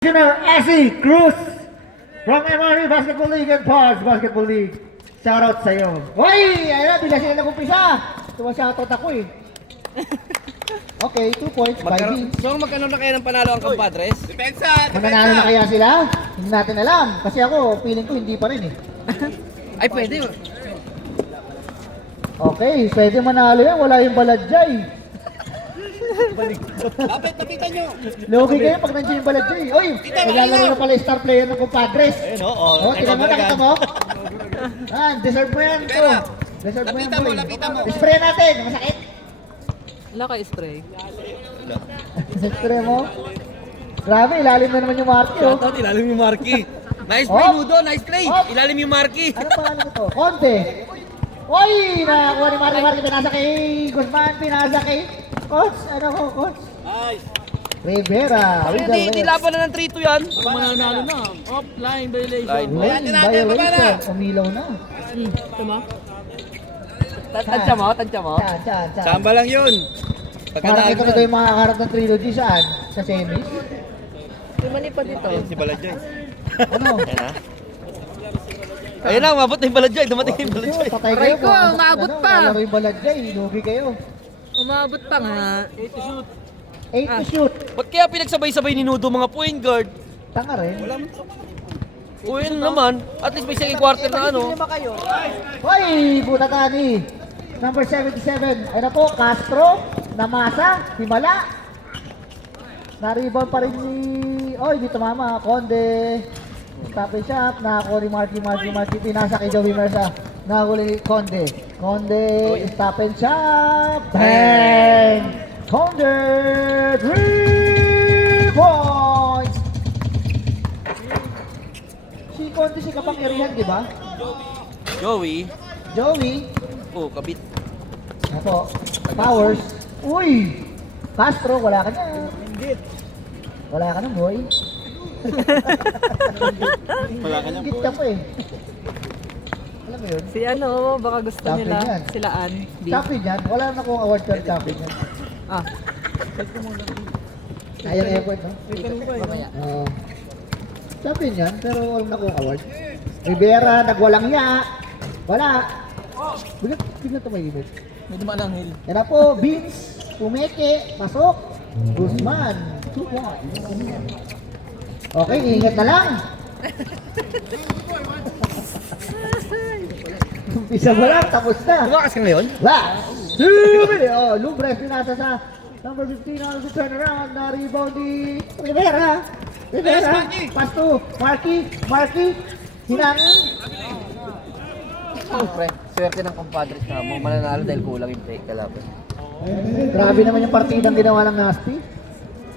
Commissioner Essie Cruz from MRE Basketball League and Pars Basketball League. Shoutout sa'yo. Hoy! Ayun, bila sila nag-umpisa. Tuwa shoutout ako eh. Okay, 2 points, 5 wins. So magkano na kaya ng panalo ang Compadres? Mananalo na kaya sila? Hindi natin alam. Kasi ako, feeling ko hindi pa rin eh. Ay pwede. Okay, pwede manalo yan. Wala yung baladjay. Dapat nakita nyo. Logi kayo pag nandiyan yung baladjay. Oy, naglalaro na pala yung star player ng Compadres. Ayun o. Oh, tingnan mo, nakita mo? Deserve mo yan to. Deserve mo yan, boy. Spray natin, masakit. Wala ka spray. Spray mo. Grabe, ilalim na naman yung Marky, oh. Shoutout, ilalim yung Marky. Nice play, Oh. Nudo. Nice play. Oh. Ilalim yung Marky. Ano pangalan ito? Conte. Oy, nakakuha ni Marky, pinasa kay Guzman, pinasa kay Coach. Ano ko, Coach? Nice. Rivera. Hindi laban na ng 3-2 yan. Mananalo na. Offline violation. Lane violation. Umilaw na. Tama? Tansya mo, tansya mo. Chan. Samba lang yun. Parang ito na yung mga kaharap ng trilogy saan? Sa semis? Mani pa dito. Si Baladjay. Ano? Ayun na, umabot na yung Baladjay. Dumating na yung Baladjay. Patay Aray kayo. ko, umabot pa. Lalaro yung baladjay. Lugi kayo. Umabot pa nga. 8 to shoot. Ba't kaya pinagsabay-sabay ni Nudo mga point guard? Tanga rin. Uy, naman. At least may second quarter na ano. Hoy! Butatani! Number 77. Ay na po, Castro. Namasa. Himala. Na-rebound pa rin ni... Oy, di tumama. Conde. Stop and shot. Nakakuha ni Marky. Pinasa kay Joey Mersa. Nakahuli ni Conde. Conde. Stop and shot. Bang! Conde. 3 points! Si Conde si kapangyarihan, di ba? Joey. Joey. Oh, kabit. Ako. Powers. Uy! Castro, wala ka na. Wala ka na, boy. Wala ka Ingit ka pa eh. Alam mo yun? Si ano, baka gusto Champion nila. yan. Silaan. Champion yan. Wala na akong award for champion yan. Ah. Kaya ng effort, no? Mamaya. Oo. Champion yan, pero wala na akong award. Rivera, nagwalang ya. Wala. Bigyan ito may image. May dumaan Hill. Yan na po, Vince, Pumeke, pasok. Guzman, 2 points. Okay, ingat na lang. Umpisa mo lang, tapos na. Tumakas ka ngayon? Last. Oh, Lubres pinasa sa number 15 on the turnaround na rebound ni Rivera. Pass to Marky. Hinangin. Pre, swerte ng Compadres na mo mananalo dahil kulang yung play kalaban. Grabe naman yung partidang ginawa ng Nasty.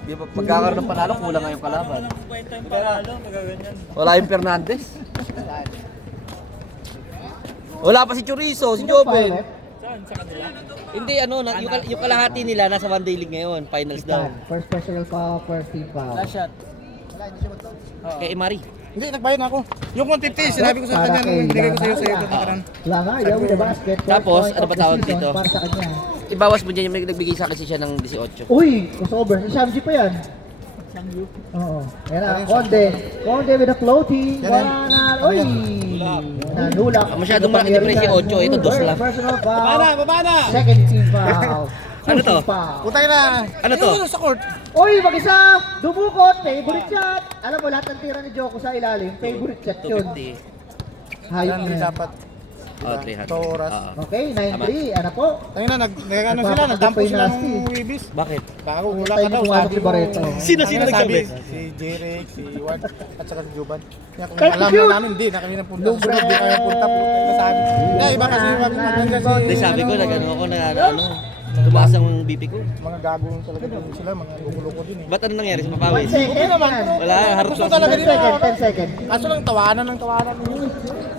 Di ba pagkakaroon ng panalo, kulang nga yung kalaban. Wala yung Fernandez. Wala pa si Chorizo, si Joven. Hindi ano, yung kalahati nila nasa one day league ngayon, finals daw. First personal foul, first team foul. shot. Kay Emari. Hindi, nagbayad na ako. Yung 150, sinabi ko sa kanya nung binigay ko sa'yo ito nakaraan. Wala nga, yaw the basket. First Tapos, point ano of ba the tawag season dito? Para sa kanya. Ibawas mo dyan yung nagbigay sa akin siya ng 18. Uy, crossover. Si Shamji pa yan. Oo. Yan na, Conde with a floating. Wala na. Uy! Nanulak. Masyadong malaki yung 18. Ito, 2 lang. Personal foul. Baba na! Second team foul. Ano to? Shooting foul. Putay na! Ano to? Sa court. Uy, mag-isa! Dumukot! Favorite shot! Alam mo, lahat ng tira ni Joko sa ilalim, favorite shot yun. 250. Hayop Hindi na. dapat. Oh, 300. Sa oras. Okay, 9-3. Ano po? Ayun na, nag-ano sila, nagtampo sila ng Wibis. Bakit? Bago hula Tayo ka daw, pumasok sabi si ko. Barreto. Sino Ang nagsabi? Si Jeric, si Juan, at saka si Juban. Kaya kung Thank alam you. na namin, hindi na kami napunta. Sa sunod, di kami punta, puta na sabi. Hindi, iba kasi wag maganda si... Hindi, sabi ko, nag-ano ako, tumaas ang BP ko. Mga gagawin talaga din sila, mga gugulo ko din eh. Ba't ano nangyari sa 1 papawis? second naman. Wala, harap Gusto lang talaga sila. 10 din second, ako. 10 second. Kaso lang, tawanan ng tawanan.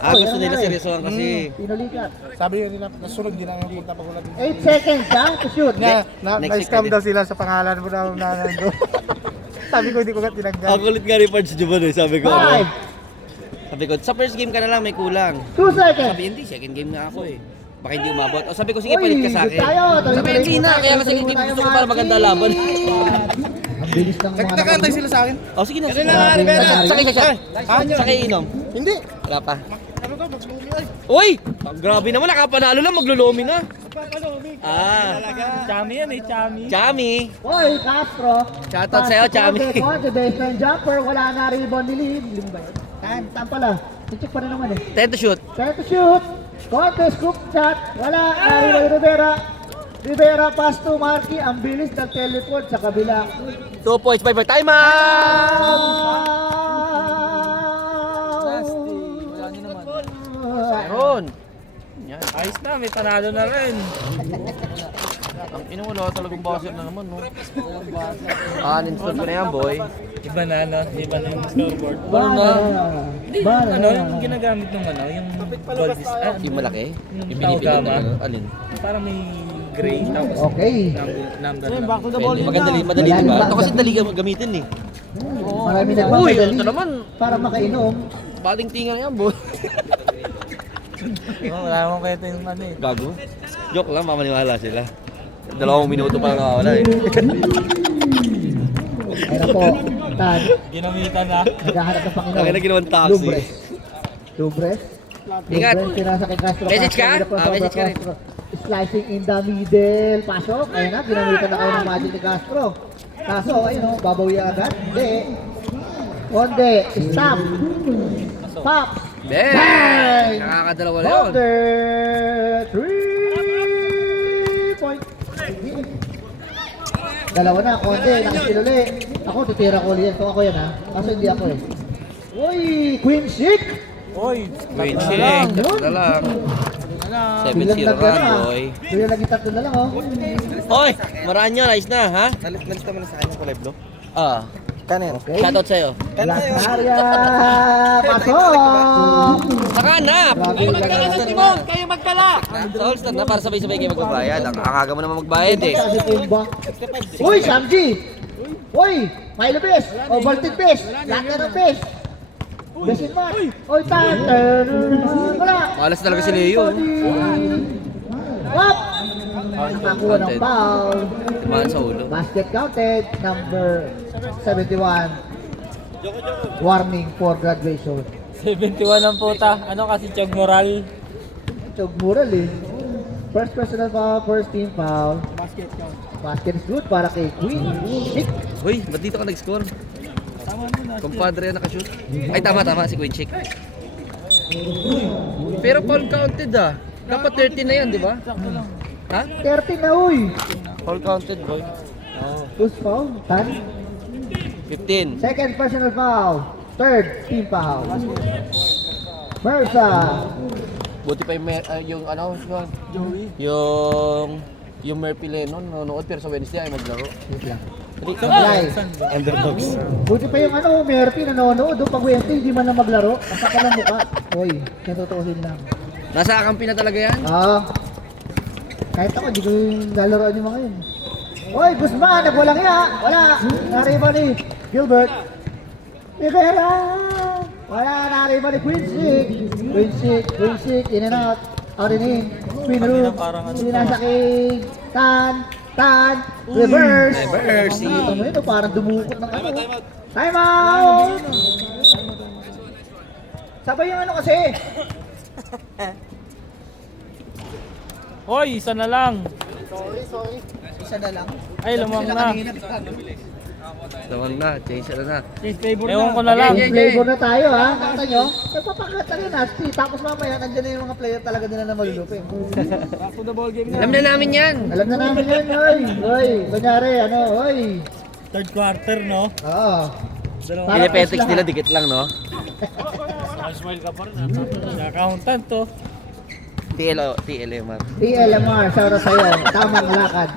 Gusto nila seryosohan kasi. Pinulikat. Sabi yun nila, nasunod din ang punta pag wala din. 8 seconds lang to shoot. Next Na-scam week daw sila sa pangalan mo na nando. Sabi ko, hindi ko nga tinanggal. Ang kulit nga ni Pards Juban eh, sabi ko. 5, Sabi ko, sa first game ka na lang, may kulang. 2 seconds. Sabi, hindi, second game na ako eh. Baka hindi umabot. O sabi ko, sige, palit ka sa akin. Tayo, Sabi, hindi na, kaya kasi hindi gusto ko para maganda laban. Ang bilis ng mga Nagkakantay sila sa akin. Oh, sige na. Grabe yung nangyari. Sakay ka siya. Sakay inom. Hindi. Wala pa. Ano to? Maglumi ay. Uy! Grabe naman, nakapanalo lang, maglulomi na. Ah, Chami yan eh, chami. Chami. Oy, Castro. Shoutout sa'yo, Chami. Konti, baseline jumper. Wala na rebound ni Lim. Lim ba yun? Tan pala. Check pa rin naman eh. 10 to shoot. Try to shoot. Konti, scoop shot. Wala. Nariban Rivera. Rivera pass to Marky. Ang bilis ng teleport sa kabila. 2 points, 5 for time out! Wala niyo naman. Meron. Yan. Ayos na, may panalo na rin. Ang ina, wala talagang buzzer na naman, no? Uninstall ko na yan, boy. Iba na, no? Iba na yung scoreboard. Ano na? Hindi, yung ano, yung ginagamit ng ano, yung ball Yung malaki? Yung Yung binibigyan tawag ng ama. ano? Alin? Parang may gray, tapos Okay. number lang. Pwede, madali, madali, Malalim diba? ba? Ito kasi dali gamitin, eh. Marami Uy, nagmamadali ito naman. para makainom. Bating tingal yan, boy. Wala akong kwento yung ano eh. Gago. Joke lang, mamaniwala sila. 2 minuto pa lang nakawala, eh. Ayun po. Tan. Ginamitan na. Naghahanap ng Panginoon. Laki na ginawang taxi. Lubres. Lubres. Ingat. Lubres, tinasa kay Castro. Message ka? Castro, Ah, message ka rin. Castro. Slicing in the middle. Pasok. Ayun na, ginamitan na kayo ng magic ni Castro. Kaso, ayun o, babawi agad. Hindi. Onde. Stop. Pop. Bang! Nakakadalawa na yun. Onde. 3 point. Dalawa na, Onde. Nakasil uli. Ako, titira ko ulit yan. Kung ako yan ha. Kaso hindi ako eh. Uy, Queen Chic. Oy, Wait, Tatlo shit. lang, Tatlo lang. 7-0 Bilang run, na. boy. Bilang naging tatlo na lang oh. Hoy! Maraan nyo, nice na, ha? Nalista mo na sa akin yung kulay blue. Ah. Kanin. Okay. Shoutout sa'yo. Lasaria. Pasok. Nakahanap! Grabe, Timon! Kayo magkala! Sa All-Star na, para sabay-sabay kayo magbabayad. Ang aga mo naman magbayad, eh. Kasi Pumba. Uy, Samji. Uy, Milo Bes. O, Volted Bes. Lahat ng Bes. Besin Mark. Uy, Tan. Wala. Malas talaga si Leo. Up. Nakakuha ng foul. Timahan sa ulo. Basket counted. Number 71. Warning for graduation. 71 ang puta. Ano kasi Chog Moral? Chog mural eh. First personal foul, first team foul. Basket is good para kay Queen. Chic. Uy, ba't dito ka nag-score? Compadre na nakashoot. Ay, tama, si Queen Chick. Pero foul counted, ah. Dapat 13 na yan, di ba? Ha? 13 na uy. Foul counted, boy. Who's foul? Tan. 15. Second personal foul. Third team foul. Mersa. Buti pa yung ano, yung Murphy Lennon nanonood pero sa Wednesday ay maglaro. Wait lang. Dali. Apply. Underdogs. Buti pa yung ano, Murphy nanonood. Doon pag Wednesday, hindi man na maglaro. Asa ka lang mukha. Uy, natutusin lang. Nasa akampi na talaga yan. Kahit ako, hindi ko yung lalaroan yung mga yun. Uy, Guzman, nagwalang ya. Wala. Nariba ni Gilbert. Rivera. Wala, nariba ni Queen Chic. In and out. Out and in. Queen room. Sinasa kay Tan. Reverse. Reverse. Ano yun, parang dumukot ng ano. Time out. Sabay yung ano kasi. Hoy, isa na lang. Isa na lang. Ay, lumang na. Tawag na, change na. Ewan ko na lang. Game flavor na tayo ha. Kata nyo, nagpapakata rin natin. Tapos mamaya, nandiyan na yung mga player talaga nila na malulupi. Alam na namin yan. Alam na namin yan, oy. Kunyari, ano, oy. Third quarter, no? Oo. Pinepetics nila, dikit lang, no? Smile ka pa rin. Accountant to. TLMR. TLMR, shout out sa'yo. Tamang lakad.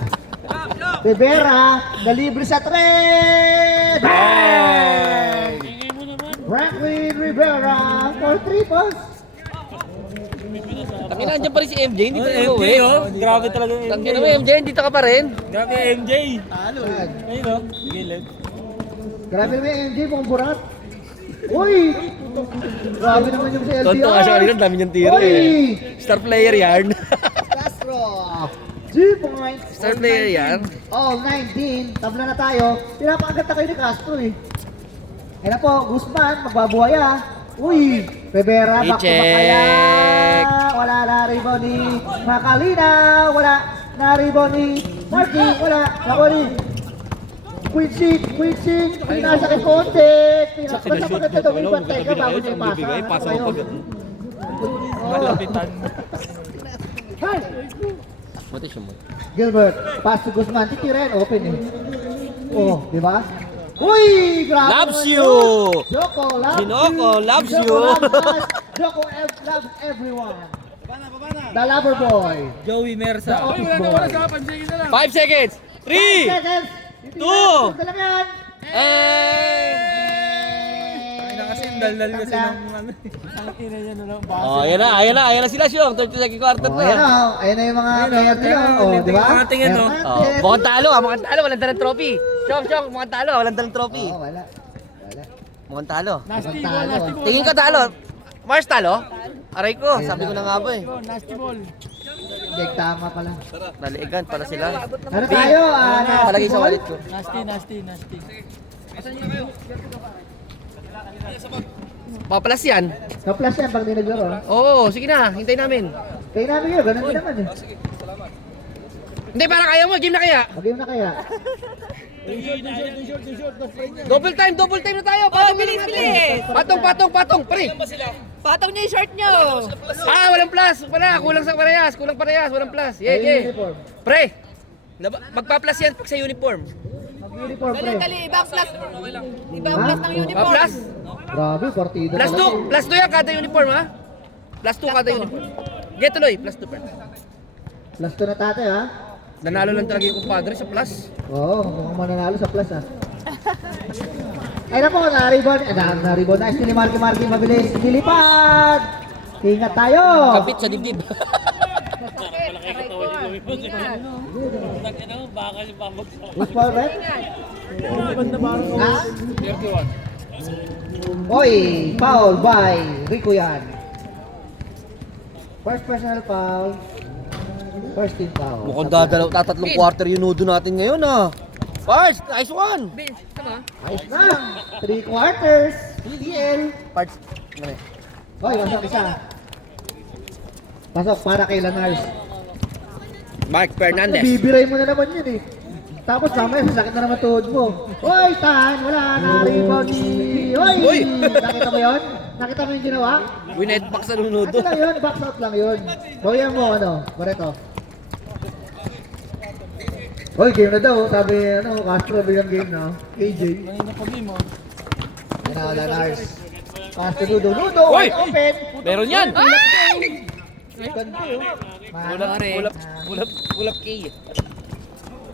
Rivera, nalibre sa 3! Bang! Franklin Rivera for 3 points. Tangin na, andyan pa rin si MJ, hindi pa rin MJ, uwi. oh. Grabe talaga yung MJ. Tangin na mo, MJ, dito ka pa rin. Grabe yung MJ. Saan? Ayun, oh. Gilid. Grabe naman yung MJ, mukhang burat. Uy! Grabe naman yung si LBR. Tonto ka siya kanina, dami niyang tiro Uy! eh. Star player yan. Castro. points. Star player yan. All 19. Tabla na tayo. Pinapakagat na kayo ni Castro eh. Ayan na po, Guzman, magbabuhaya. Uy, Rivera, back to back kaya. Wala na rebound ni Macalina. Wala na rebound ni Marky. Wala. Nakuli. Quincy. Pinasa kay Conte. Basta maganda daw yung pantega bago niya ipasa. Ano kayo? Malapitan. Hi! Mati siya mo. Gilbert, pass to Guzman. Titiren, open eh. Oh, di ba? Uy! Grabe Loves naman you! yun. Joko loves Jinoko loves Joko you. loves us. Joko loves everyone. The lover boy. Joey The Mersa. office boy. 5 seconds. 3! 5 seconds. Two. Ito lang yan. Kasi daldal kasi ng ano. Ang ina niya na lang. Oh, ayan na sila Syong. 30 second quarter Oh, ayan na. na. Ayan na yung mga player nila. Oh, di ba? Tingnan, no? Oh, mukhang talo, walang dalang trophy. Syong, mukhang talo, walang dalang trophy. Oh, wala. Mukhang talo. Nasty Talo, ball, nasty ah. ball. Tingin ko talo. Mars talo? Aray ko, sabi ko na nga ba eh. Nasty ball. Hindi, tama pala. Naliigan para sila. Ano tayo? Palagay sa wallet ko. Nasty. Papalas yan. Kaplas yan pag di naglaro. Oo, sige na, hintayin namin. Kaya namin yun, ganun din naman eh. Hindi, parang ayaw mo, game na kaya. Mag-game na kaya. Double time na tayo. Bilis! Patong, pre. Patong niyo yung short niyo! Walang plus. Kulang parehas, walang plus. Ayun yung Yeah. uniform. Pre, magpa-plus yan pag sa uniform. Mag-uniform, pre. Dali, ibang plus. Ibang plus ng uniform. Pa-plus? Grabe, partido Plus talaga. 2 yan kada uniform ha. Plus 2 kada uniform. Get tuloy, plus 2 pre. Plus 2 na tate ha. Nanalo lang talaga yung kumpadre sa plus. Oo, mukhang mananalo sa plus ha. Ay na po, na-rebound. Na-rebound na. Ni Marky mabilis. Nilipad. Ingat tayo. Kapit sa dibdib. Who's foul, Red? Ha? Oy, foul by Rico yan. First personal foul. First team foul. Mukhang tatatlong quarter yung nudo natin ngayon ha. Parts, nice one. Ayos na. 3 quarters. PDL. Parts, ano eh. Oy, pasok isa. Pasok para kay Lanars. Mark Fernandez. Bibiray mo na naman yun eh. Tapos mamaya sasakit na naman tuhod mo. Oy, Tan! Wala na rebound ni... Oy! Nakita mo yun? Nakita mo yung ginawa? Wined back sa Ano nudo. lang yun? Box out lang yun. Bawian mo ano? Barreto. Oy, game na daw. Sabi, Castro bilang game na. KJ. Yan na, Lanars. Pass to Nudo. Nudo! Oy! Open! Meron yan. Ganda yun. Ulap K.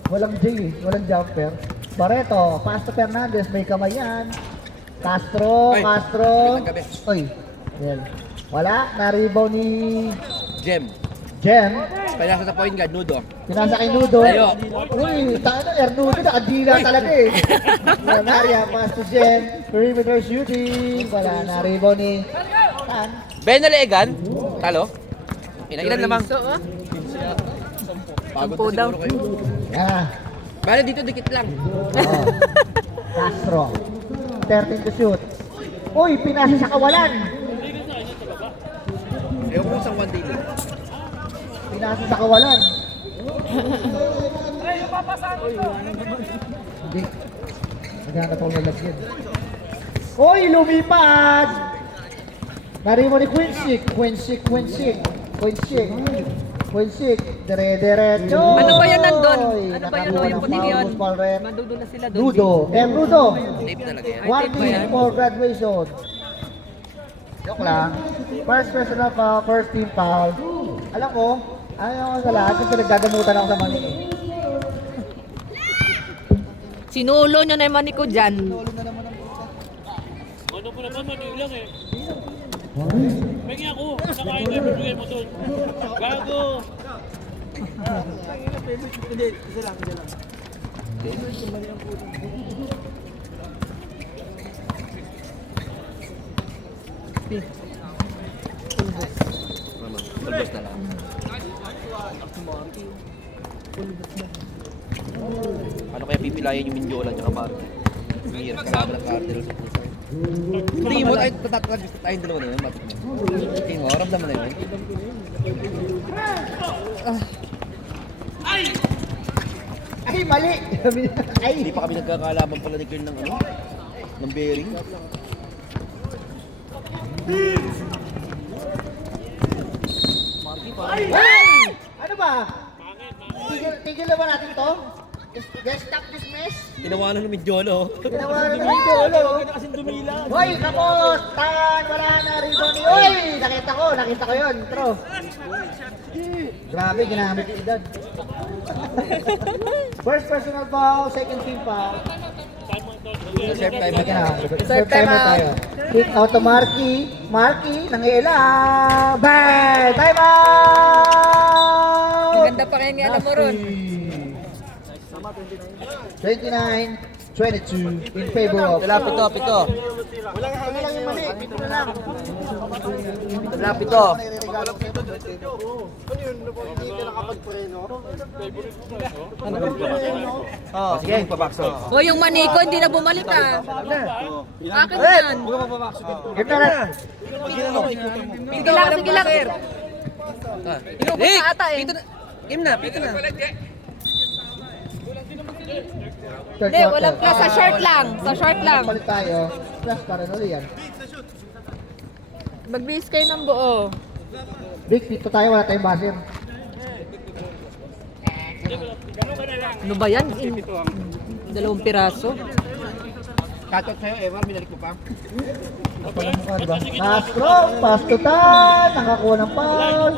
Walang J eh. Walang jumper. Barreto. Pass to Fernandez. May kamay yan. Castro. Oy, Castro. magandang gabi. Oy. Yan. Wala. Na-rebound ni Jem. Jem. Pinasa sa point guard, nudo. Pinasa kay Nudo. Tayo. Uy, Nudo nakadila talaga eh. Naria, pass to Jem. Perimeter shooting. Wala. Na-rebound ni Tan. Ben Nalegan, talo. Ilan lamang. Sampo daw. Yan. Bale dito dikit lang. Oh. Castro. 13 to shoot. Uy, pinasa sa kawalan. Ayaw ko isang one day lang. Pinasa sa kawalan. Hindi. Naghanap ako ng lagyan. Uy, lumipad! Narimo ni Quincy. Dire-diretso. Ano ba yan nandun? Uy, Ano ba yun? nakakuha Yung ng puti foul, yun? foul red. Mandudo na sila doon. Nudo. Nudo. Tape talaga yan. One tape ba yan? team for graduation. Joke lang. First personal foul, first team foul. Alam ko, ayaw ko sa lahat kasi nagdadamutan ako sa mali. Sinulo nyo naman ko dyan. Ano pa naman, mali lang eh. Pagi ako, sakain ko ibibigay mo doon. Gago! Tulbos na lang. Ano kaya pipilayan yung Mindiola tsaka Marco? Hirap ka lang ng Cardinals at Luzon. Hindi mo tayo tayong dalawa na yun. Tingin mo, ramdaman na yun. Ay, mali! Ay! Hindi pa kami nagkakaalaman pala ni Kern ng ano? Ng bearing. Ay! Ano ba? Tigil na ba natin to? Just stop this mess? Tinawanan ng Mindiola oh. Ginawa na naman yung ulo. Hoy, kapos! Tan! Wala na rito ni... Hoy! Nakita ko yun. Tro. Grabe, ginamit yung edad. First personal foul, second team foul. Reserve time Teka na, Reserve time out. tayo. Kick out to Marky. Marky, nangiila. Bang! Time out! Maganda pa kaya alam mo ron. 29-22 in favor of... Pito. Wala lang yung mali, pito na lang. Pito. Oh, sige, pabaksok. O yung maniko, hindi na bumalik ah. Akin yan. Game na lang. Sige lang. Inubos na ata eh. Game na. Third Hindi, quarter. walang plus. Sa short lang. Palit tayo. Plus para na yan. Magbihis kayo ng buo. Big pito tayo, wala tayong basin. Ano ba yan? Dalawang piraso. Katot sa'yo, Evar, binalik mo pa. Palang mukha, diba? Castro, pass to Tan, nakakuha ng foul.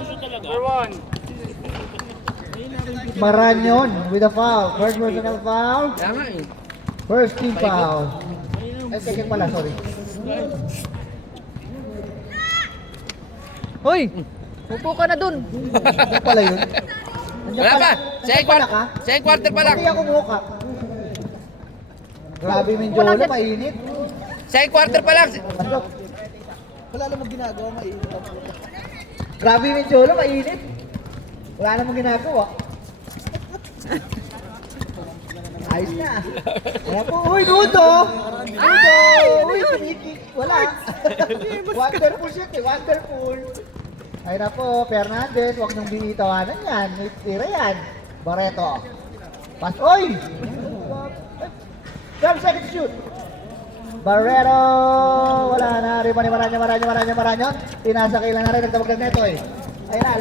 Maranyon with a foul. First personal foul. Kaya nga eh. First team foul. Ay, second pala, sorry. Hoy! Upo ka na dun. Ano pala yun? Nandiyan Wala pa. nandiyan pala ka? Second quarter pa lang. Hindi ako muka. Grabe yung Jolo, mainit. Second quarter pa lang. Ano? Wala namang ginagawa, mainit. Grabe yung Jolo, mainit. Wala namang ginagawa. Ayos na. Kaya po, uy, Nudo! Nudo! Uy, kinikik. Wala. Wonderful shit eh, wonderful. Ay na po, Fernandez, huwag niyong binitawanan yan. May tira yan. Barreto. Pass, oy! Jump, second shoot. Barreto! Wala na, Maranyon. Tinasa kailan na rin, nagtabag neto eh. Ayun na,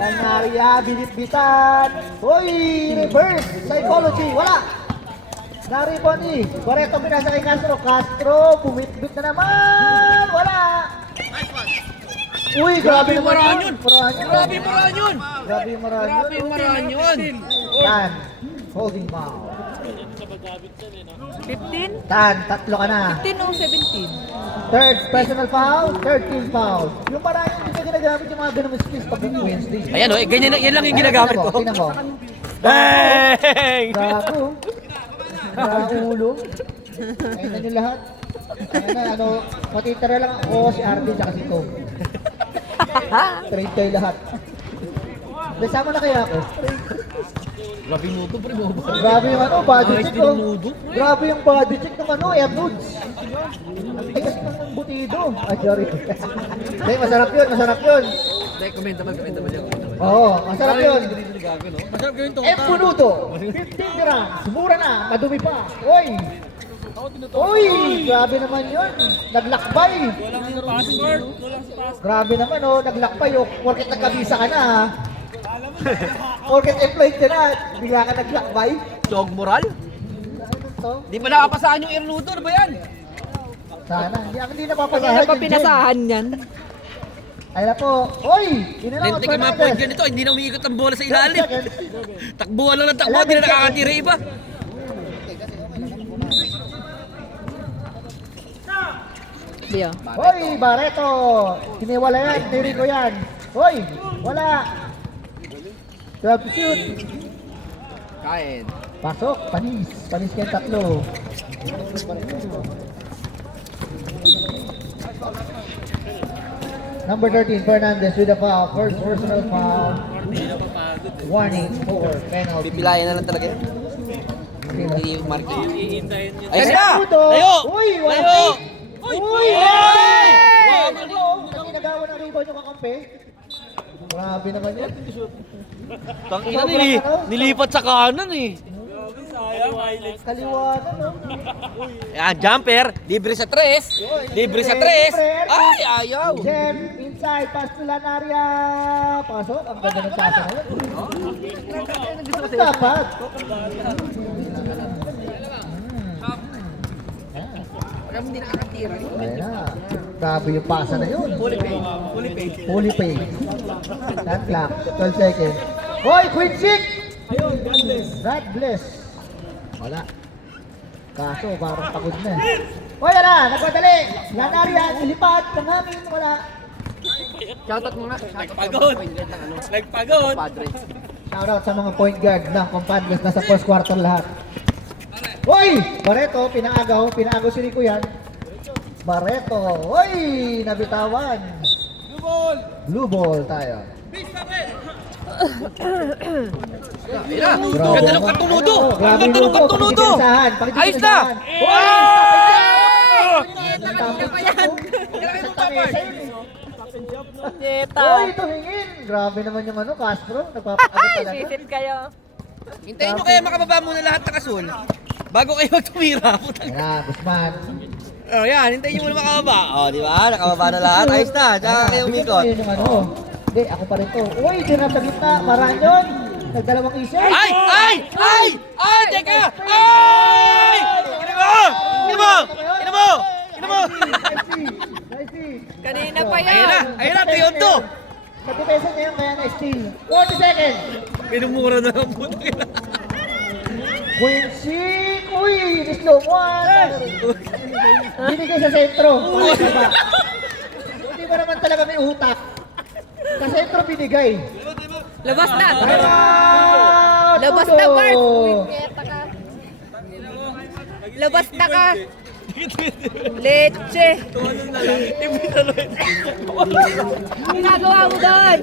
Lanaria, binit-bitan. Uy, reverse, psychology, wala. Naribon eh. Barreto pinasa kay Castro, bumit-bit na naman, wala. Uy, grabe yung Maranyon. Grabe yung Maranyon. Grabe yung Maranyon. Grabe yung Maranyon. Tan, holding foul. 15? Tan, tatlo ka na. 15 o 17? Third personal foul, third team foul. Yung Maranyon, hindi ka ginagamit yung mga ganung skills pag Wednesday. Ayan oh, ganyan yan lang yung ginagamit ko. Tingnan mo. Bang! Gago. Ulo. Ayun na yung lahat. Ayun na, matitira lang ako, si Arvin, tsaka si Tom. Trade kayo lahat. Nasama na kaya ako. Grabe yung nudo, pre. Grabe yung body check ko. Grabe yung body check ng Air Nudes. Ang tigas ng butido. Ay, sorry. Hindi, masarap yun. Komenta mo dyan. Oo, masarap yun. Masarap gawin to. Punuto. 15 grams. Mura na. Madumi pa. Uy, grabe naman yun. Naglakbay. Grabe naman naglakbay. Porket nagkabisa ka na ha. Porket employed ka na. Bigla ka naglakbay. Jog moral? Di pa nakapasahan yung Erludo, ano ba yan? Sana. Hindi Hindi napapasahan na pa yung pinasahan yan. Ay na po. Uy! Lintik yung mga point ganito, hindi na umiikot ang bola sa ilalim. Takbuhan lang ng takbo, hindi na nakakatira iba. Diyo. Hoy, Barreto! Hiniwala yan, tiri ko yan. Hoy, wala. 12 to shoot. Kain. Pasok, panis. Panis kayong tatlo. Number 13, Fernandez with a foul. First personal foul. Warning for penalty. Pipilayan na lang talaga yun. Hindi mark. Iintayin nyo. Ayos na! Udo. Tayo! Uy, wala Tayo! Uy! Uy! Kasi nagawa ng rebound yung kakampi. Grabe naman yan. Tangina nilipat sa kanan eh. Sayang, highlights. Kaliwatan, no? Yan, jumper. Libre sa 3. Libre sa 3. Ay, ayaw. Jem, inside, pass to Lanaria. Pasok, ang ganda ng pasa na yun. Dapat. Ayan na. Grabe yung pasa na yun. Fully paid. That clock, 12 seconds. Hoy, Queen Chick! God bless. Wala. Kaso, parang pagod na eh. Hoy, ala, nagpadali. Lanaria, nilipat, tangamin, wala. Shoutout mo nga. Nagpagod. Nagpagod. Shoutout sa mga point guard ng Compadres nasa first quarter lahat. Hoy! Barreto, pinaagaw si Rico yan. Barreto, hoy! Nabitawan. Blue ball tayo. Mira, ganda ng katunudo. Grabe Ganda ng katunudo. Ayos na! Hoy, tumingin! Grabe naman yung ano, Castro. Nagpapaagod talaga. Visit kayo. Hintayin nyo kaya makababa muna lahat ng kasul. Bago kayo magtumira. Ayan, Guzman. Oh, yan, hintayin nyo muna makababa. Oh, di ba? Nakababa na lahat. Ayos na. Tsaka kayo umikot. Ayun yung ano. Hindi, ako pa rin to. Uy, tira sa gitna. Maranyon. Nagdalawang isip. Ay! Ay! Ay! Ay! Teka! Ay! Ina mo! Ina mo! Ina mo! Ina mo! Kanina pa yan. Ayun na! Ayun na! 3-2! Sa depensa niya yun, kaya na-steal. 40 seconds. Pinumura na lang po. Quincy! Uy! Slow mo binigay sa sentro. Hindi ba naman talaga may utak? Sa sentro binigay. Labas na. Timeout! Labas na, Bart. Punyeta ka. Labas na ka. Leche. Ginagawa mo doon.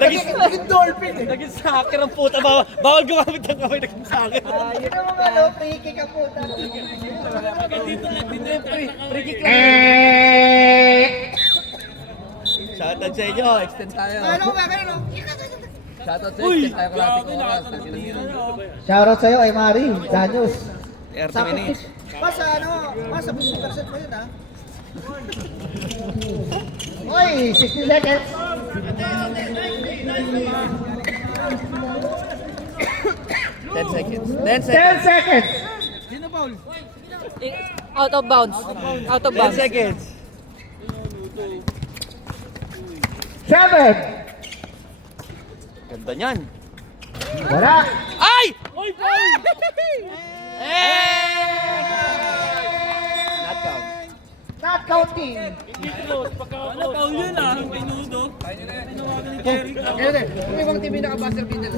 Naging dolphin eh. Naging soccer ang puta. Bawal gumamit ng kamay. Naging soccer. Yun naman ano, free kick ang puta. Shoutout sa inyo. Extend tayo. Shoutout sa inyo. Extend tayo kalating oras. Shoutout sa'yo ay Mari, Danius. 30 minutes. Basta ano, basta 50% pa yun ha. Uy, 60 seconds. 10 seconds. 10 seconds. Out of bounds. Out of 10 bounds. seconds. 7. Ganda niyan. Wala. Ay! Oy, Paul! Not count. Not counting. Hindi close. Pagka-close. Paul yun ah. Ang pinudo. Tinawagan ni Jerry. Yung ibang team yung naka-buzzer beater.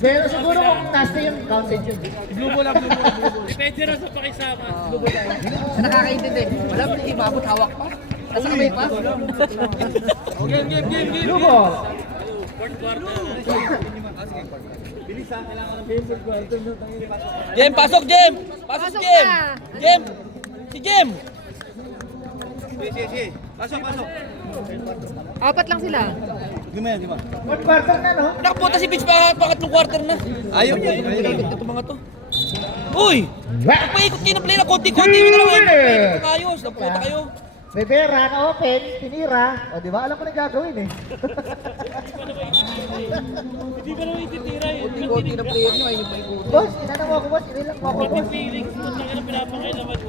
Pero siguro kung nasta yun, counted yun. Depende rin sa pakisama. Sa nakakaintindi. Wala pa hindi mabot hawak pa. Nasa kamay pa. Game. Blue ball. Fourth quarter. Jem, pasok Jem! Pasok Pasok Jem! na. Jem! Si Jem! Apat lang sila. One quarter na, no? Nakapunta si Pitch pa pangatlong quarter na. Ayaw niya. Ayaw ito mga to. Uy! Paikot kayo ng play na konti-konti mo na lang. Ayos, napunta kayo. Rivera na open, tinira. O, di ba? Alam ko na yung gagawin eh. Hindi ba naman ititira eh. Konti-konti na player nyo, ayun yung paikot. Boss, inanong ako, boss. Inilang mo ako, boss. Feelings mo na pinapakailaman mo.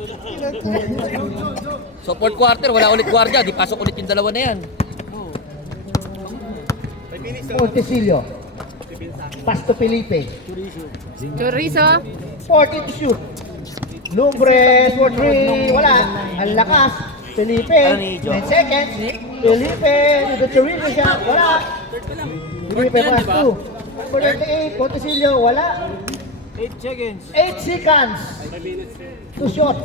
So fourth quarter, wala ulit gwardiya. Di pasok ulit yung dalawa na yan. Montesilio. Pass to Felipe. Chorizo. 40 to shoot. Lumbres for 3. Wala. Ang lakas. Felipe. 9 seconds. Felipe. Dito chorizo siya. Wala. Felipe pass to. For 38. Montesilio. Wala. 8 seconds. To shot.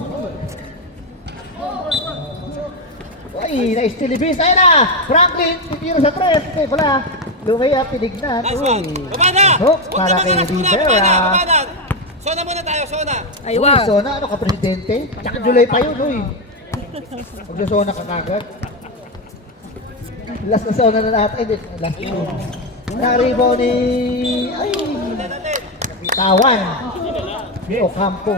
Ay, na-steal base. Ayun na. Franklin. Titira sa 3. Wala. Lumaya, tinignan. Nice Uy. one. Babada! Hook, Huwag para na kay maganap muna, Rivera. babada, babada. Sona muna tayo, sona. Ay, Uy, wow. Sona, ano ka, presidente? Tsaka July pa yun, uy. Magsasona ka kagad. Last na Sona na natin. Ay, last na yun. Naribo ni... Ay! Kapitawan. Ni Ocampo.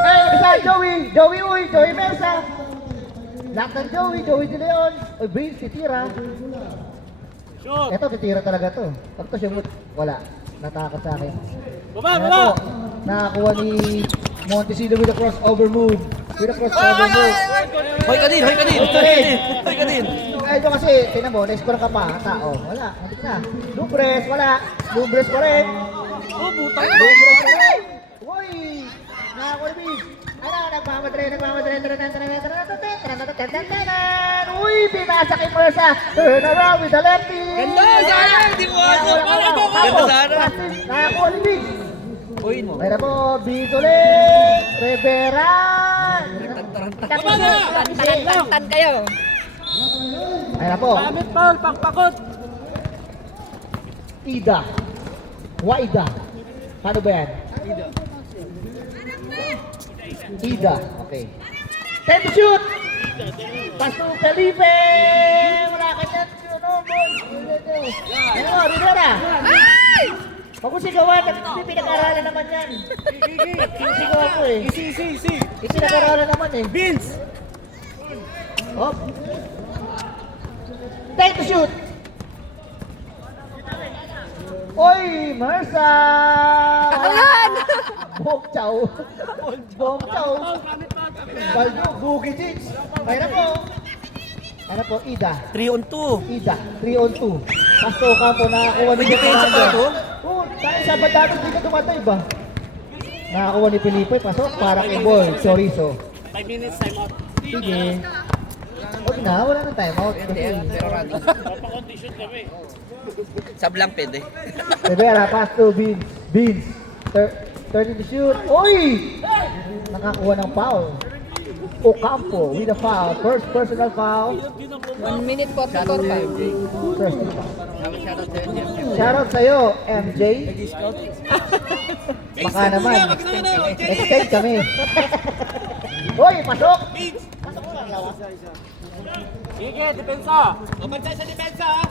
Ay, isa, Joey! Joey, uy! Joey Mesa! Lahat ng Joey De Leon. Uy, Vince, titira. Shoot! Eto, titira talaga to. Pag to siya, wala. Natakot sa akin. Baba, Ayan baba! po, nakakuha ni Montecillo with a crossover move. With a crossover move. Hoy ka din, hoy ka din, hoy ka din, hoy ka din. Ay, ito kasi, tinan mo, na-score ka pa. Tao, wala. Matik na. Lubres, wala. Lubres pa rin. Oh, butang! Lubres pa rin. Uy! Nakakuha ni Vince. Ano, nagmamadre. Uy, pinasa kay Persa. Turn around with the lefty. Ganda, sayang, di mo ano. Ganda sana. Nakakuha ni Vince. Uy, mo. Mayroon po, Vince ulit. Rivera. Tantan kayo. Mayroon po. Pamit, Paul! Pakpakot! Ida. Waida. Paano ba yan? Ida. Okay. Time to shoot! Pass to Felipe! Wala ka dyan. Ano, boy? Ano mo, Rivera? Ay! Huwag mo sigawan. Pinag-aralan naman yan. Sinisigawan ko eh. Easy! Pinag-aralan naman eh. Vince! Hop. Time to shoot! Oy, Marsa! Ayan! Bok chow. Bok chow. Baldo, Boogie Jeans. Mayroon po. Ano po, Ida. 3 on 2. Ida, 3 on 2. Pasto ka po, nakakuha ni May depensa pa to? Oo, dahil sa badato, hindi ka tumatay ba? Nakakuha ni Felipe, pasok para kay Boy, Chorizo. 5 minutes, time out. Sige. Huwag na, wala nang timeout. Hindi, pero running. Papakondition kami. Sab lang pwede. Rivera, pass to Beans. Beans. 30 to shoot. Uy! Nakakuha ng foul. Ocampo with a foul. First personal foul. 1 minute 44 pa. First foul. Shoutout sa'yo, MJ. Baka naman. Extend kami. Uy, pasok! Pasok mo lang, lawas. Sige, depensa! Mabansay sa depensa, ha?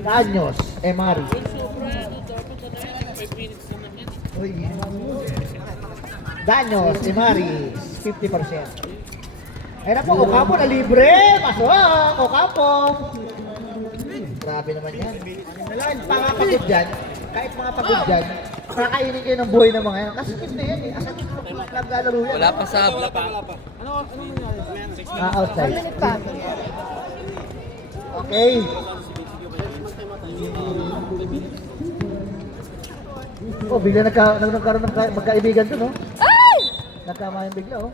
Caños, Emari. Dapat na yan. 5 minutes naman yan. Uy. Daños, Emari. 50%. Ay na po, Ocampo na libre. Pasok, Ocampo. Grabe naman yan. Mga pagod dyan, kahit mga pagod dyan, kakainin kayo ng buhay ng mga yan. Kasi hindi yan eh. Asa dito naglalaro yan. Wala pa sab. Outside. 1 minute pa. Okay. Oh, bigla nagkaroon ng magkaibigan dun, oh. Ay! Nagkamayan bigla, oh.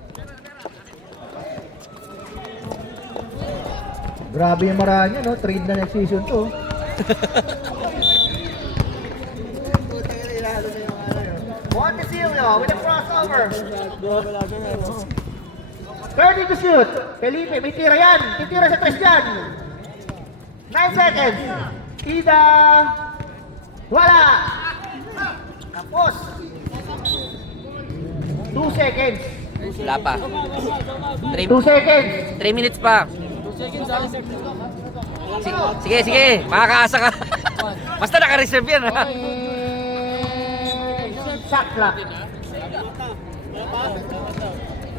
Grabe yung maranya, no? Trade na next season to. Montecillo with a crossover. 30 to shoot. Felipe, may tira yan. Titira sa tres dyan. 9 seconds. Ida. Wala. Tapos. 2 seconds. Wala pa. 2 seconds. 3 minutes pa. Sige, sige. Makakaasa ka. Basta naka-reserve yan, ha? Shot clock.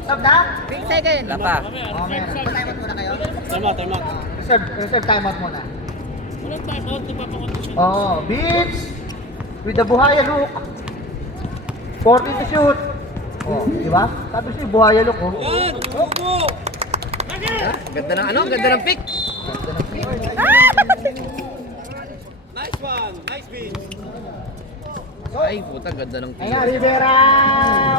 Stop na? 3 seconds. Wala pa. Oh, meron. Time-out muna kayo. Time out. Reserve time-out muna. Walang time out, napapakondisyon. Oh, Beats with the Buhaya look. 40 to shoot. Oh, di ba? Sabi siya, Buhaya look, oh. Yan! Opo! Ganda ng ano? Ganda ng pick. Nice one! Nice beat! Ay, puta. Ganda ng Ay pick. nga, Rivera!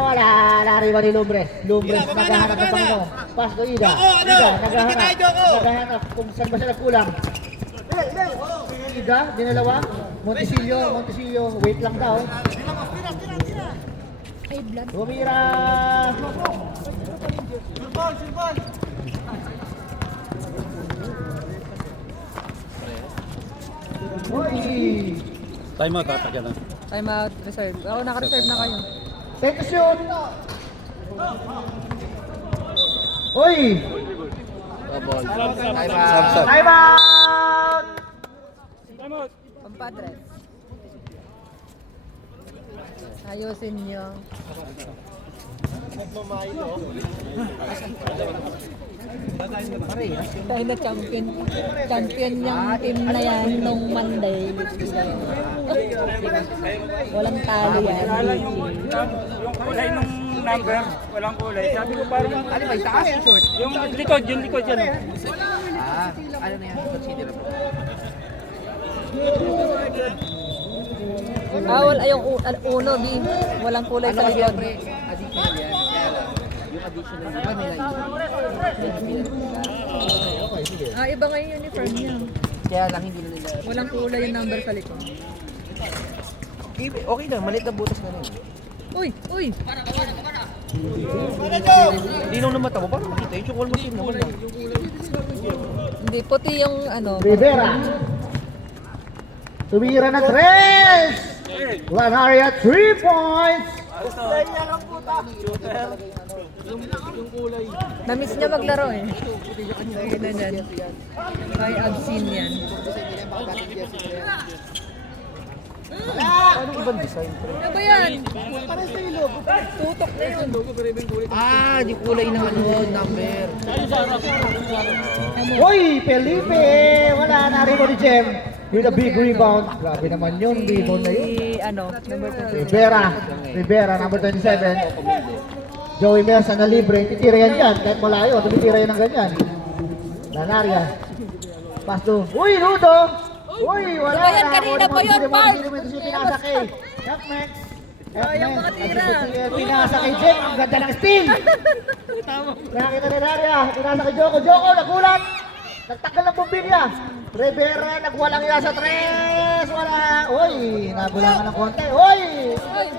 Wala! Nariba ni Lumbres. Lumbres, Ida, naghahanap ng babana. Panginoon. Pass to Ida. Joko, ano? Ida, Hindi naghahanap. tayo, Joko. Naghahanap kung saan ba siya nagkulang. Ida, dinalawa. Montecillo. Wait lang daw. Ay, blood. Bumira! Time out, tatagyan na. Time out, reserve. Oo, naka-reserve na kayo. Take the shoot. Uy! Oh, ball. Time Sub, out. sub. Time out! Pampadres. Ayusin nyo. Tayo na champion. Champion yung team na yan nung Monday. Walang talo yan. Yung kulay nung number, walang kulay. Sabi ko parang, ano ba, taas short? Yung likod yan. Ah, ano na yan? Consider mo. Wala yung uno, di. Walang kulay Ano sa kasi likod. pre, additional yan. Kaya lang, yung additional iba nila Iba nga yung uniform niya. Kaya lang hindi na nila. Walang kulay yung number sa likod. Okay lang, maliit na butas na rin. Uy! Hindi nung namata mo, paano makita? Yung chukol machine naman lang. Hindi, puti yung ano. Rivera. Tumira na tres! Lanaria 3 points! Na-miss niya maglaro eh. Ayun na dyan. Ay, obscene yan. Paano ibang design? Ano ba yan? Tutok na yun. Ah, di kulay ng ano, number. Uy, Felipe! Wala na rin mo ni Jem. With a big rebound. Grabe naman yun, rebound na yun. Number 2. Rivera, number 27. Joey Mersa na libre. Titira yan dyan. Kahit malayo, tumitira yan ng ganyan. Lanaria. Pass to. Uy, Ludo! Uy, wala Ano ba yan? na. Kanina pa yun, Mark! Pinasa kay F-Max. Sayang mga tira. Pinasa kay Jem. Ang ganda ng steal. Nakakita ni Lanaria. Pinasa kay Joko. Joko, nagulat. Nagtakal ng bumbilya. Rivera, nagwalang iya sa tres. Wala. Uy, nagulangan ng konti. Uy!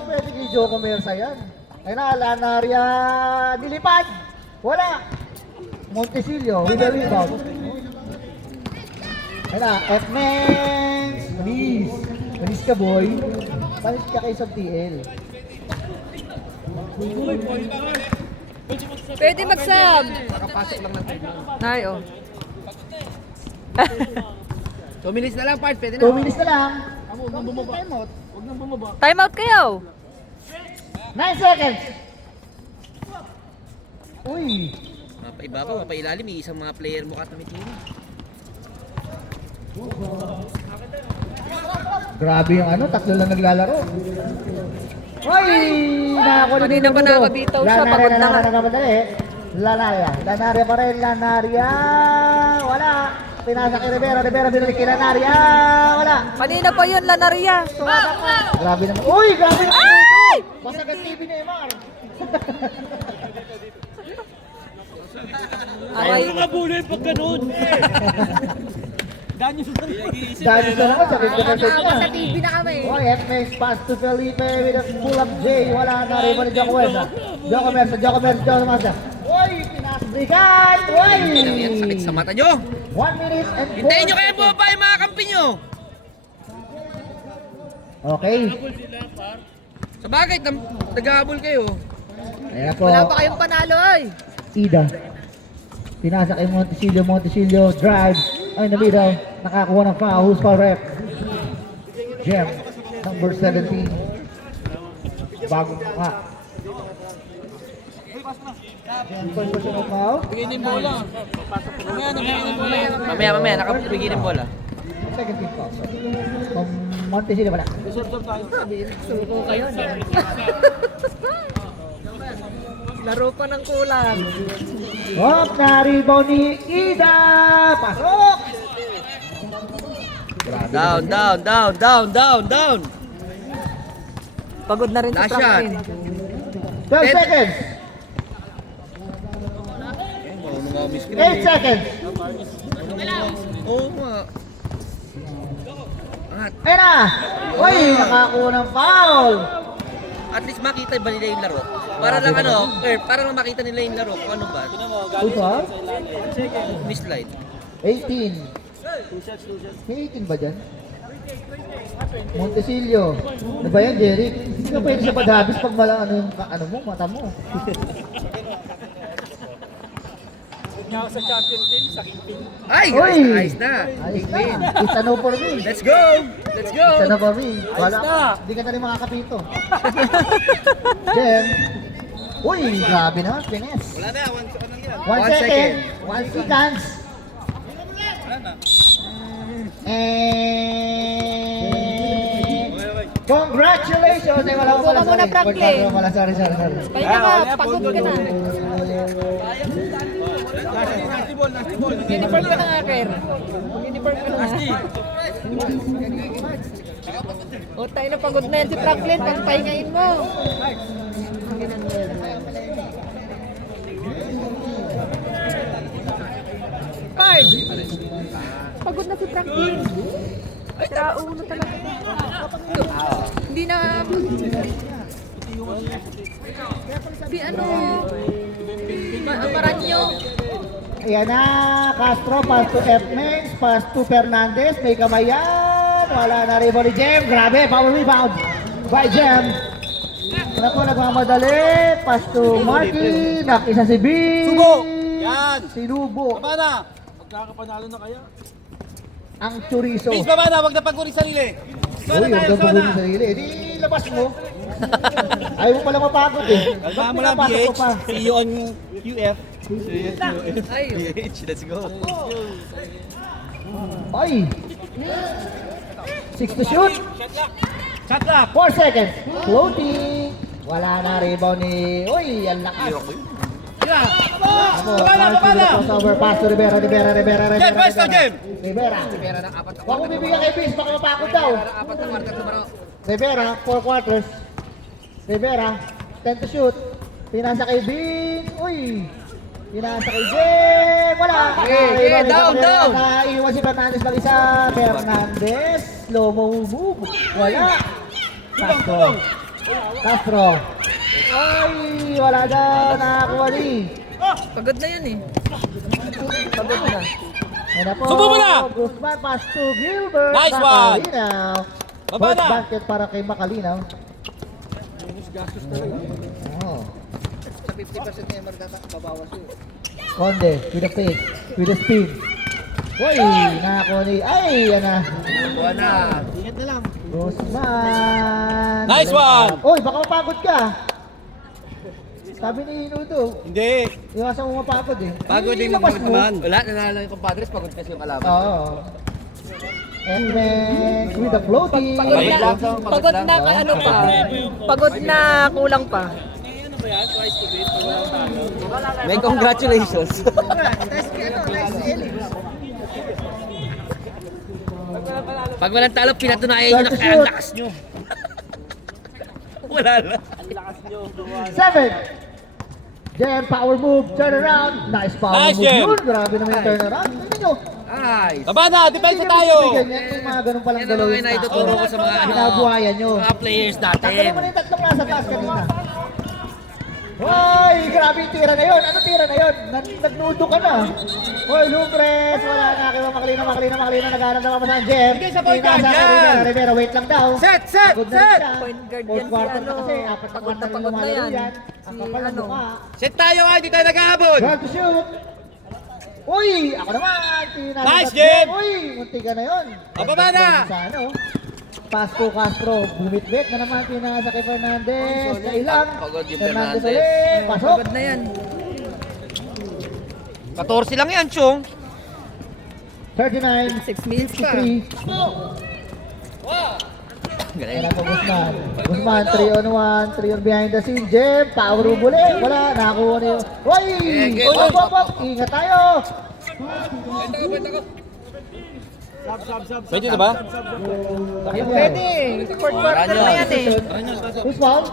Pwede kay Joko Mersa yan. Ayun na, Lanaria nilipad. Wala. Montesilio with the rebound. Ayun na, F-Max. Manis. Manis ka, boy. Manis ka kay Sub TL. Pwede mag-sub. Nakapasok lang ng time. Ay, oh. 2 minutes na lang, part. Pwede na. 2 minutes na lang. Time out kayo. 9 seconds. Uy. Mapaiba pa, mapailalim. May isang mga player mo katamitin. Grabe yung ano, tatlo lang naglalaro. Uy! Kanina pa nakabitaw siya, pagod na nga. Lanaria pa rin, Lanaria. Wala. Pinasa kay Rivera, binalik kay Lanaria. Wala. Kanina pa yun, Lanaria. Grabe naman. Uy, grabe naman. Ay! Basag ang TV ni Emar. Aray. Ano nga bulay pag ganun? Dahil sa naman, sakit ko message Nakakawa sa niya. TV na kami. Oy, F-Max pass to Felipe with a pull-up J. Wala na rin mo ni Joko Mersa. Joko Mersa. Uy, pinasbigan! Uy! Yan, sakit sa mata nyo. 1 minute and 4 Hintayin nyo kayo bumaba yung mga kampi nyo. Okay. Sa bagay, nag-ahabol kayo. Ayan po. Wala pa kayong panalo, ay. Ida. Pinasa kay Montesilio drive. Ay, in the middle. Nakakuha ng foul. Who's foul rep? Jem. Number 17. Bagong mukha. Jem, first personal foul. Mamaya, nakapigil ng bola. Second team foul. Montesilio pala. Suko kayo, no? Laro pa ng kulang. Hop na rebound ni Ida. Pasok! Down. Pagod na rin si Last shot. Franklin. 12 seconds. 8 seconds. Oo nga. Angat. Ayan na. Uy, nakakuha ng foul. At least makita ba nila yung laro? Para lang para lang makita nila yung laro kung ano ba. Who's foul? Mislide. 18. May 18 ba dyan? Montesillo. Ano ba yan, Jerry? Hindi ka pwede sa padhabis pag ano yung ano mo, mata mo. Nga ako sa champion team, sa Kingpin. Ay! Uy! Ayos na! Ayos na. It's a no for me. Let's go! Let's go! It's a no for me. Wala na. ka. Hindi ka na rin makakapito. Jem. Uy, grabe naman, Pines. Wala na, one second lang yan. 1 second. 1 seconds. And congratulations! Ay, wala ko pala, Wala muna, sorry. Franklin. Wala pala, sorry. Kaya ka, pagod ka na. Uniform ka na nga, Ker. Uniform ka na nga. O, tayo na pagod na yan si Franklin. Pagpahingain mo. Card! Pagod na si Franklin. Sira ulo talaga. Hindi na... Si ano... Maranyo. Ayan na, Castro, pass to F-Mains, pass to Fernandez, may kamay yan. Wala na rin ni Jem. Grabe, power rebound by Jem. Ano po, nagmamadali. Pass to Marky, nakisa si B. Subo! Yan! Sinubo. Baba na! Magkakapanalo na kaya? Ang chorizo. Please, baba na, wag na pagkuri sarili. Uy, Sona huwag tayo, kang Sona! pagod sa sarili. Di, labas mo. Ayaw mo pala mapagod eh. Kalma mo lang, Pinapasok ko BH. pa. See you on UF. Ay, BH, let's go! Ay! 6 to shoot. Shot lock! 4 seconds. Floating. Wala na rebound ni... Uy, ang lakas. Ako, Baba na, baba na! crossover pass to Rivera. Jem, pwesto, Jem! Rivera. Pera ng apat na Huwag mo bibigyan kay Vince, baka mapakot daw. apat na quarter numero. Rivera, 4 quarters. Rivera, 10 to shoot. Pinasa kay Vince. Uy! Pinasa kay Jem. Wala. Okay, down. Nakaiwan si Fernandez ng isa. Fernandez. Slow mo move. Wala. Castro. Ay, wala na. Nakakuha ni. pagod na yan eh. Pagod na. Ayan na po. Subo mo na! Guzman pass to Gilbert. Nice one! Macalinaw. Baba First na! basket para kay Macalinaw. Oh. Sa 50% niya, babawas yun. Conde, with the fake, with the spin. Uy, nakakuha ni. Ay, yan na. Buwan na. Guzman. Nice one! Uy, baka mapagod ka. Sabi ni Inudo, Hindi. iwasan mo mapagod eh. Pagod din Ilabas magpagod mo. naman. Wala, nanalo yung compadres, pagod kasi yung kalaban. Oo. And then, with the floating. Pagod na, lang. pagod na, ano pa. Pagod na, kulang pa. Ano ba yan? Twice to beat? Pag walang talo? May congratulations. Pag walang talo, pinatunayan nyo na kaya ang lakas nyo. Wala lang. 7. Jem, power move, turn around. Nice power Nice, move Jem. yun. Grabe naman yung turn around. Tingnan nyo. Nice. Baba na, depensa Hindi tayo! kami ganyan, yung mga ganun palang Yan ang galawin mga naituturo ko sa mga Pinabuhayan nyo. mga players Tanggalin natin. mo na yung tatlong nasa taas kanina. Hoy, grabe yung tira na yun. Ano tira na yun? Nagnudo ka na. Hoy, Lubres. Wala na. Kaya Makalina. Naghanap na kapasahan. Jem. Bigay sa point guard, Pinasa yan. kay Rivera. Wait lang daw. Set! Pagod na rin siya. Point guard Fourth yan si quarter na ano. kasi. Apat na Pagod na quarter pagod na lumalaro yan. Ang Si kapal ng ano. mukha. Set tayo ha, hindi tayo nag-aabot! 12 to shoot. Uy, ako naman. Pinasa Nice, sa Jem. Uy, munti ka na yun. Pababa na. Sa ano. Pasco Castro, bumit-bit na naman pinasa kay Fernandez. Sa ilang. Pagod yung Fernandez Fernandez. ulit. Pasok. Pagod na yan. 14 lang yan, Chong. 39, 6 minutes pa. 63. Galing. Kaya po Guzman. Guzman, 3 on 1, 3 on behind the scene. Jem, power move ulit. Wala, nakakuha na yun. Uy! Okay. Op. Ingat tayo. Pwede na ba? Pwede. Fourth quarter na yan eh. Who's foul?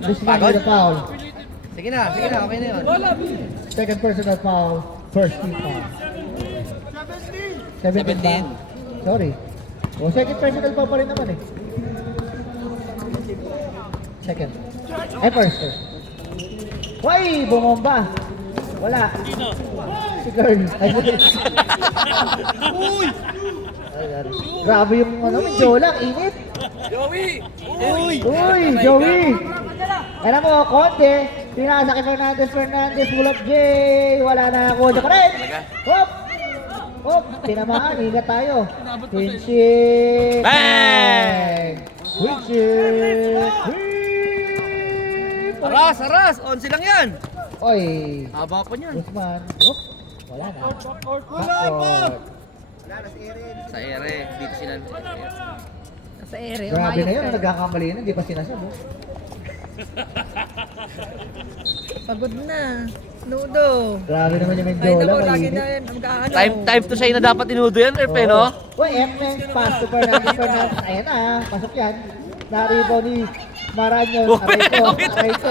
Guzman with a foul. Sige na, okay na yun. Second personal foul. First team foul. 17 ba? Sorry. O, second personal foul pa rin naman eh. Second. Ay, first. Uy! Bumomba! Wala. Sino? Si girl. Ay, Uy! Grabe yung ano, Mindiola, init. Uy, Joey! Alam mo, konti. Pinasa kay Fernandez, Bulak J. Wala na ako. Diyan pa rin. Hop! Hop! Tinamaan. Ingat tayo. Winchik! Bang! Winchik! Aras! 11 lang yan! Oy! Haba pa niyan. Guzman. Hop! Wala na. Backcourt. Sa ere, dito sila. Sa ere. Grabe na yun. Nagkakamali na. Hindi pa sinasab. Pagod na. Nudo. Grabe naman yung Ay Mindiola. naku, lagi mainit. na yan. Magkaano. Time to shine na dapat inudo yan, Erpe, no? Uy, F-Men, pass to Fernandez. Ayan na, pasok yan. Naribo ni Maranyon. Aray ko.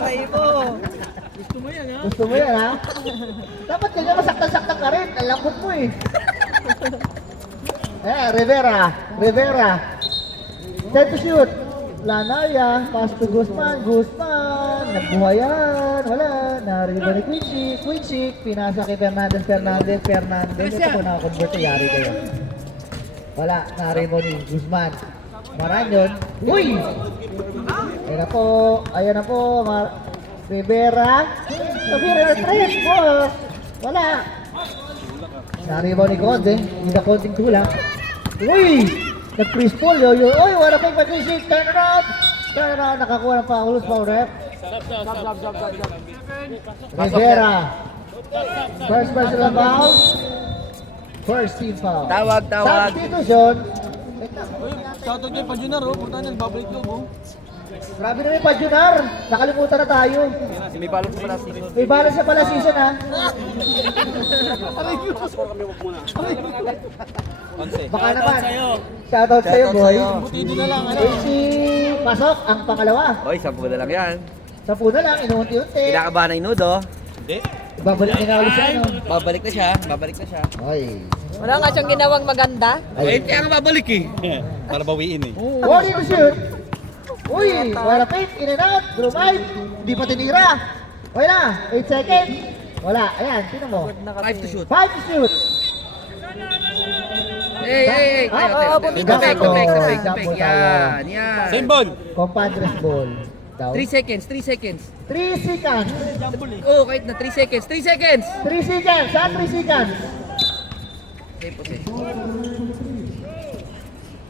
Try mo. Gusto mo yan, ha? Dapat ganyan masaktan-saktan ka rin. Ang lambot mo, eh. Rivera. Time to shoot. Lanaya, pass to Guzman. Nagbuhayan. Wala. Naribo ni Quinchik. Pinasa kay Fernandez. Ito po nakakonvert. Yari kayo. Wala. Naribo ni Guzman. Maranyon. Uy! Ayan na po. Rivera na tres. Boss. Wala. Naribo ni Conde. Hindi na konting tulak. Uy! Nag-freeze ball. Uy, wala pa yung pag-freeze. Turn around. Nakakuha ng foul ref. Rivera. First personal foul. First team foul. Tawag. Substitution. Wait lang. Shoutout niya pa Junar, oh. Punta niya, babalik daw, oh. Grabe na yung Pajunar. Nakalimutan na tayo. May balong sa pala season. May balance na pala season, ha? Baka naman. Shoutout sa'yo, boy. Butido na lang, ano. AC, pasok ang pangalawa. Oy, 10 na lang yan. 10 na lang, inuunti-unti. Kinakabahan na inudo. Babalik niya nga ulit siya, no? Babalik na siya. Oy. Wala nga siyang ginawang maganda. Ay, kaya nga babalik eh. Para bawiin, eh. Ready to shoot. Uy, wala paint, in and out, blue light. Hindi pa tinira. Wala, 8 seconds. Wala, ayan, sino mo? 5 to shoot. 5 to shoot. Hey. Tapik. Yan. Same ball. Compadres ball. Daw. 3 seconds. 3 seconds. Oh, kahit na 3 seconds. 3 seconds. 3 seconds, ha? 3 seconds. Same possession.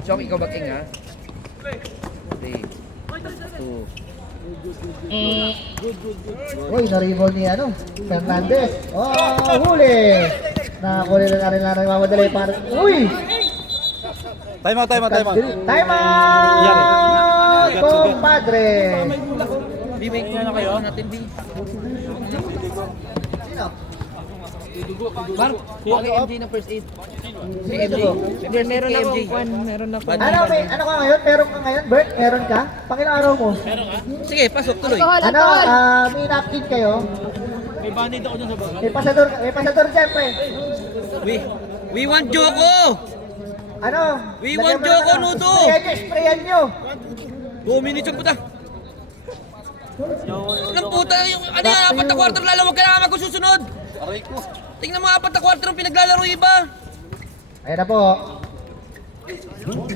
Chong, ikaw ba king, ha? 3, 2. Uy, na-revolve ni Fernandez. Oh, huli. Nakakuli na rin na mamadali para. Uy! Time out. Time out! Compadre. May na kayo natin, B. Sino? Bar, kuha kay MJ ng first aid. Si MJ. Meron Kay ako, MJ. meron ako. Ano ka ngayon? Meron ka ngayon? Bert, meron ka? Pangilang araw mo? Sige, pasok, tuloy. May napkin kayo? May banid ako dun sa baba. May pasador siyempre. We want Joko! We want Joko, Nudo! Sprayan nyo. 2 minutes yung puta. Anong puta yung ano yan, 4 na quarter lalawag ka na kung susunod. Aray ko. Tingnan mo 4 na quarter ang pinaglalaro yung iba. Ayan na po.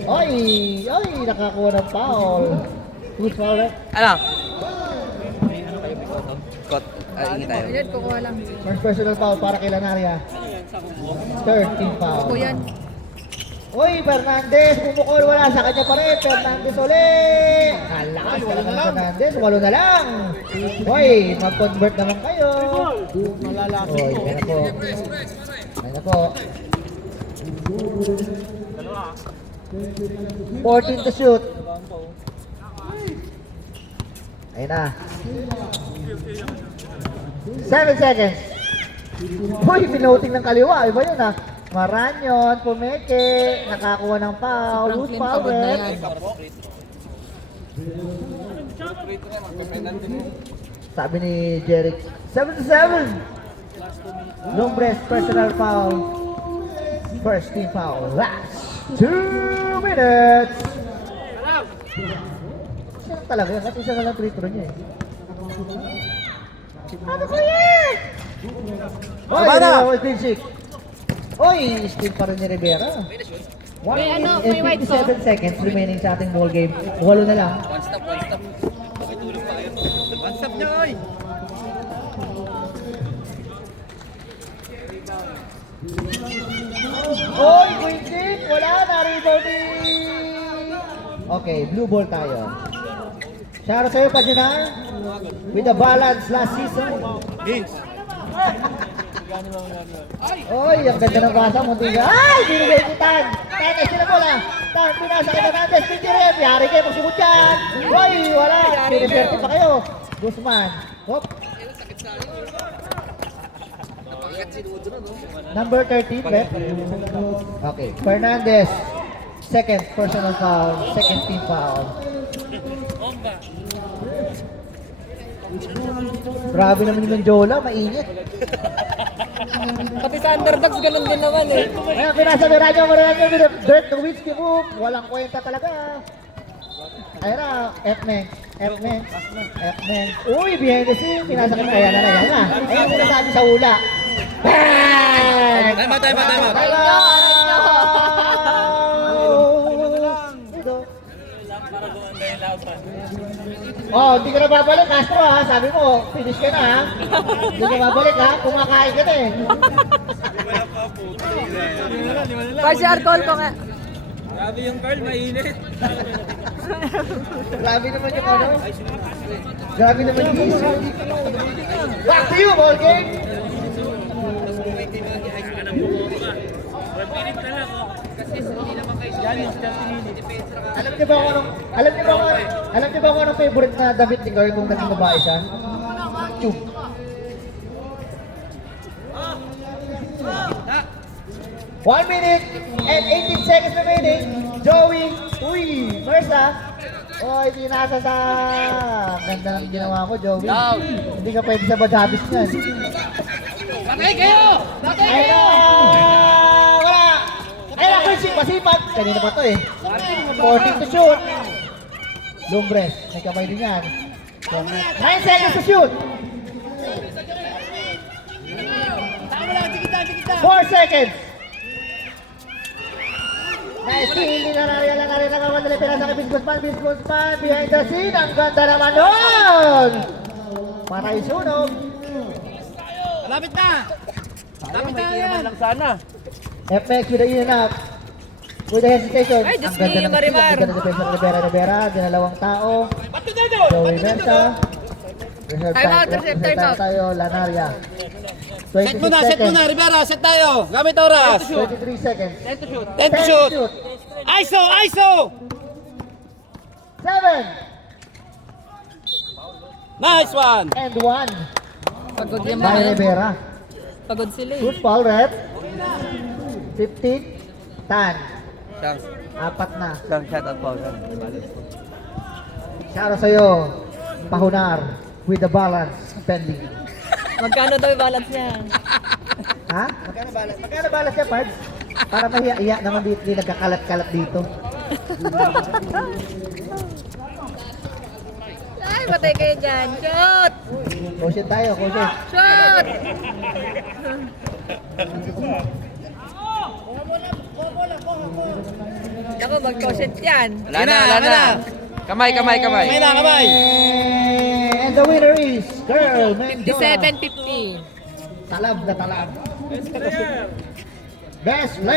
Oy, nakakuha ng foul. Who's foul? Ano? Kot. Ingi tayo. Ayan, kukuha lang. First personal foul para kay Lanaria. Third team foul. Ako yan. Uy, Fernandez, bumukol, wala sa kanya pa rin. Fernandez ulit. Alakas ka naman, Fernandez. 8 na lang. Uy, mag-convert naman kayo. Uy, yan na po. Yan na po. 14 to shoot. Ayun na. 7 seconds. Uy, piloting ng kaliwa. Iba yun, ha. Maranyon, Pumeke, nakakuha ng foul. Who's Franklin, foul, pagod na Red? yan. Sabi ni Jeric, 7-7. Lombres, personal foul. First team foul. Last 2 minutes. Siya talaga yan. Kasi isa na lang free throw niya eh. Ano ko yan? Oh, Baba na! Pinchik. Oy, steal pa rin ni Rivera. 1 May minute ano, may and white 57 seconds remaining sa ating ball game. 8 na lang. One stop, one stop. Makitulog pa kayo. One stop niya, oy! Oy, quick kick! Wala na, rebound ni... Okay, blue ball tayo. Shoutout sa'yo, Paginar. With the balance last season. Yes. Oy, ang ganda ng basa mo. Ay, binigay ni Tan. Tan, sila bola. Tan, pinasa kay Fernandez. Pintirem. Yari kayo magsimot yan. Oy, wala. Piniserte pa kayo. Guzman. Hop. Number 13, left. Okay, Fernandez. Second personal foul. Second team foul. Bomba. Grabe naman yung Menjola. Mainit. Pati sa underdogs, ganun din naman eh. Ayan, pinasa ni Radyo Moreno with the Dirk Nowitzki move. Walang kwenta talaga. Ayan na, F-Meng. F-Meng. F-Meng. Uy, behind the scene. Pinasa ka na. Ayan na, ayan na. Ayan ang sinasabi sa hula. Bang! Time out, time out, time out. Time out! Ito. Para gumanda yung laban. Oh, hindi ka na babalik, Castro ha. Sabi mo, finish ka na ha. Hindi ka babalik ha. Kumakain ka na eh. Partial call ko nga. Grabe yung Carl, mainit. Grabe naman yung ano. Grabe naman yung issue. Back to you, ball game. Pinit na lang, oh. Kasi hindi naman kayo yan, yung 30 minutes. Alam niyo ba kung anong, alam niyo ba kung anong favorite na damit ni Carl kung naging babae siya? Tube. One minute and 18 seconds remaining. Joey, uy, first Oy, pinasa sa... Ganda ng ginawa ko, Joey. Hindi ka pwede sa badhabis niyan. Patay kayo! Ay na! Wala! Ay na, Chrissy, masipag! Kanina pa to eh. 14 to shoot. Lumbres, may kamay din yan. 9 seconds to shoot. 4 seconds. Nice kill, hindi na rin ang awan nila pinasa kay Vince Guzman, behind the scene, ang ganda naman nun! Para isunog. Malapit na! Malapit na yan! FX with the in and out. With the hesitation. Ay, Diyos Ang ganda me, ng Marimar. ang ganda ng defense ng Rivera, dinalawang tao. Joey Mensa. Reserve Time out, reserve time time out. tayo, Lanaria. Set 26 muna, set seconds. muna, Rivera, set tayo! Gamit oras! 23 seconds. 10 to shoot! ISO, ISO! 7 Nice one! and 1 Pagod yung by mga. Rivera. Pagod sila eh. Good foul, rep. 15, Tan. Thanks. Apat na. Shout out, Paul. Shoutout sa'yo, Pahunar, with the balance pending. Magkano daw yung balance niya? Ha? Magkano balance niya, Pards? Para mahiya-iya naman dito, di nagkakalat-kalat dito. Ay, patay kayo dyan. Shoot! Caution tayo, caution. Shoot! Ako, mag-caution yan. Wala na, wala na. Kamay, kamay, kamay. Kamay na, kamay! And the winner is Girl Mendoza. 57-50. Talab na talab. Best player.